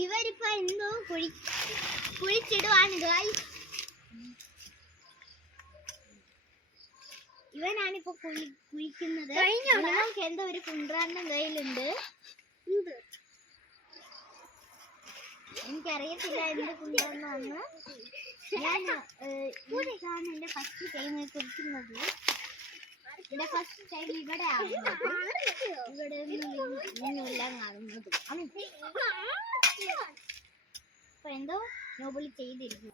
ഇവരിപ്പോ എന്തോ കുഴിച്ചിടുവാണ് ഗൈസ്. ഇവനാണിപ്പോ കുഴിക്കുന്നത്. നമുക്ക് എന്തോ ഒരു കുന്ത്രാണ്ടം കയ്യിലുണ്ട്. എനിക്കറിയത്തില്ല എന്ത് കുന്ത്രാണ്ടാന്ന്. ഇതാണ് എന്റെ ഫസ്റ്റ് ടൈം കുടിക്കുന്നത്. എന്റെ ഫസ്റ്റ് ടൈം ഇവിടെ ഇവിടെ നിന്നെല്ലാം കാണുന്നത്. അപ്പൊ എന്തോ നോബിൾ ചെയ്തിരിക്കും.